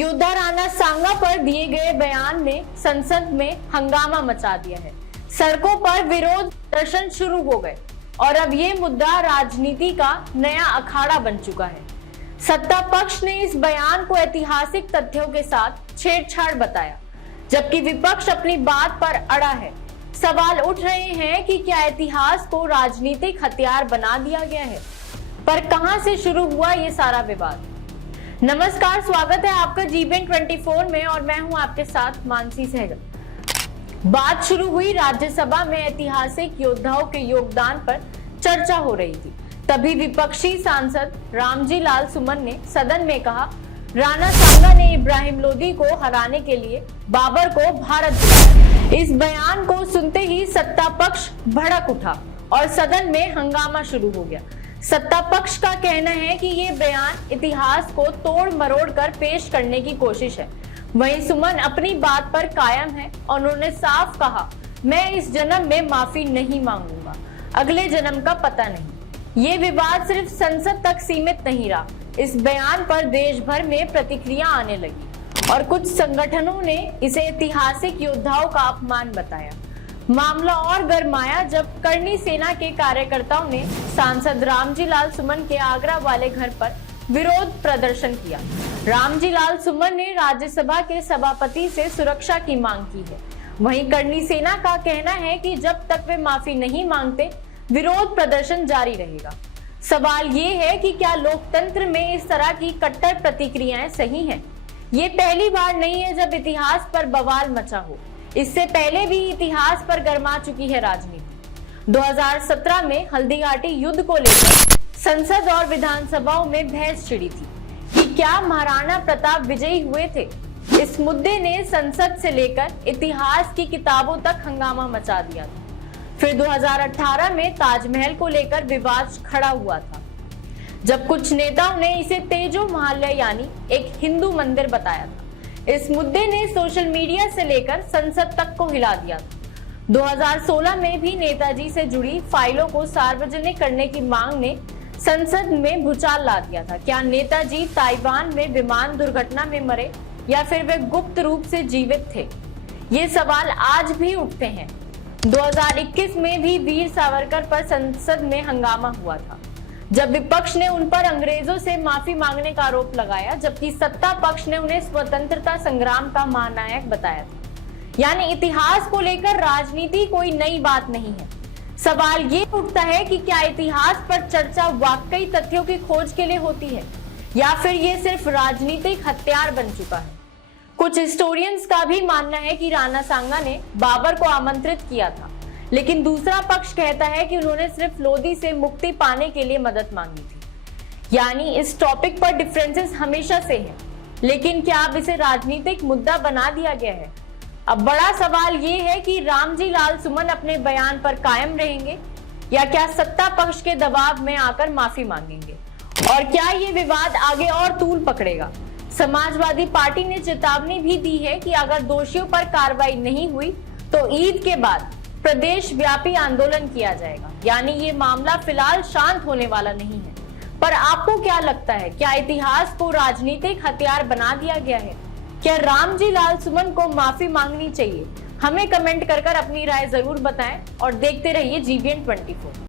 योद्धा राणा सांगा पर दिए गए बयान ने संसद में हंगामा मचा दिया है। सड़कों पर विरोध प्रदर्शन शुरू हो गए और अब ये मुद्दा राजनीति का नया अखाड़ा बन चुका है। सत्ता पक्ष ने इस बयान को ऐतिहासिक तथ्यों के साथ छेड़छाड़ बताया, जबकि विपक्ष अपनी बात पर अड़ा है। सवाल उठ रहे हैं कि क्या इतिहास को राजनीतिक हथियार बना दिया गया है? पर कहां से शुरू हुआ ये सारा विवाद? नमस्कार, स्वागत है आपका जीबीएन 24 में और मैं हूं आपके साथ मानसी सहगल। बात शुरू हुई राज्यसभा में ऐतिहासिक योद्धाओं के योगदान पर चर्चा हो रही थी। तभी विपक्षी सांसद रामजी लाल सुमन ने सदन में कहा, राणा सांगा ने इब्राहिम लोदी को हराने के लिए बाबर को भारत बुलाया। इस बयान को सुनते ही सत्ता पक्ष भड़क उठा और सदन में हंगामा शुरू हो गया। सत्ता पक्ष का कहना है कि ये बयान इतिहास को तोड़ मरोड़ कर पेश करने की कोशिश है। वहीं सुमन अपनी बात पर कायम है और उन्होंने साफ कहा, मैं इस जन्म में माफी नहीं मांगूंगा, अगले जन्म का पता नहीं। ये विवाद सिर्फ संसद तक सीमित नहीं रहा, इस बयान पर देश भर में प्रतिक्रिया आने लगी और कुछ संगठनों ने इसे ऐतिहासिक योद्धाओं का अपमान बताया। मामला और गरमाया जब करनी सेना के कार्यकर्ताओं ने सांसद रामजी लाल सुमन के आगरा वाले घर पर विरोध प्रदर्शन किया। रामजी लाल सुमन ने राज्यसभा के सभापति से सुरक्षा की मांग की है। वहीं करनी सेना का कहना है कि जब तक वे माफी नहीं मांगते, विरोध प्रदर्शन जारी रहेगा। सवाल ये है कि क्या लोकतंत्र में इस तरह की कट्टर प्रतिक्रियाएं सही हैं? ये पहली बार नहीं है जब इतिहास पर बवाल मचा हो। इससे पहले भी इतिहास पर गरमा चुकी है राजनीति। 2017 में हल्दीघाटी युद्ध को लेकर संसद और विधानसभाओं में बहस छिड़ी थी कि क्या महाराणा प्रताप विजयी हुए थे। इस मुद्दे ने संसद से लेकर इतिहास की किताबों तक हंगामा मचा दिया था। फिर 2018 में ताजमहल को लेकर विवाद खड़ा हुआ था, जब कुछ नेताओं ने इसे तेजो महल यानी एक हिंदू मंदिर बताया था। इस मुद्दे ने सोशल मीडिया से लेकर संसद तक को हिला दिया था। 2016 में भी नेताजी से जुड़ी फाइलों को सार्वजनिक करने की मांग ने संसद में भूचाल ला दिया था। क्या नेताजी ताइवान में विमान दुर्घटना में मरे या फिर वे गुप्त रूप से जीवित थे? ये सवाल आज भी उठते हैं। 2021 में भी वीर सावरकर पर संसद में हंगामा हुआ था, जब विपक्ष ने उन पर अंग्रेजों से माफी मांगने का आरोप लगाया, जबकि सत्ता पक्ष ने उन्हें स्वतंत्रता संग्राम का महानायक बताया था। यानी इतिहास को लेकर राजनीति कोई नई बात नहीं है। सवाल ये उठता है कि क्या इतिहास पर चर्चा वाकई तथ्यों की खोज के लिए होती है या फिर ये सिर्फ राजनीतिक हथियार बन चुका है। कुछ हिस्टोरियंस का भी मानना है कि राणा सांगा ने बाबर को आमंत्रित किया था, लेकिन दूसरा पक्ष कहता है कि उन्होंने सिर्फ लोदी से मुक्ति पाने के लिए मदद मांगी थी। यानी इस टॉपिक पर डिफरेंसेस हमेशा से हैं, लेकिन क्या अब इसे राजनीतिक मुद्दा बना दिया गया है? अब बड़ा सवाल ये है कि रामजी लाल सुमन अपने बयान पर कायम रहेंगे या क्या सत्ता पक्ष के दबाव में आकर माफी मांगेंगे, और क्या ये विवाद आगे और तूल पकड़ेगा? समाजवादी पार्टी ने चेतावनी भी दी है कि अगर दोषियों पर कार्रवाई नहीं हुई तो ईद के बाद प्रदेश व्यापी आंदोलन किया जाएगा। यानी ये मामला फिलहाल शांत होने वाला नहीं है। पर आपको क्या लगता है, क्या इतिहास को राजनीतिक हथियार बना दिया गया है? क्या रामजी लाल सुमन को माफी मांगनी चाहिए? हमें कमेंट कर अपनी राय जरूर बताएं और देखते रहिए जीबीएन 24।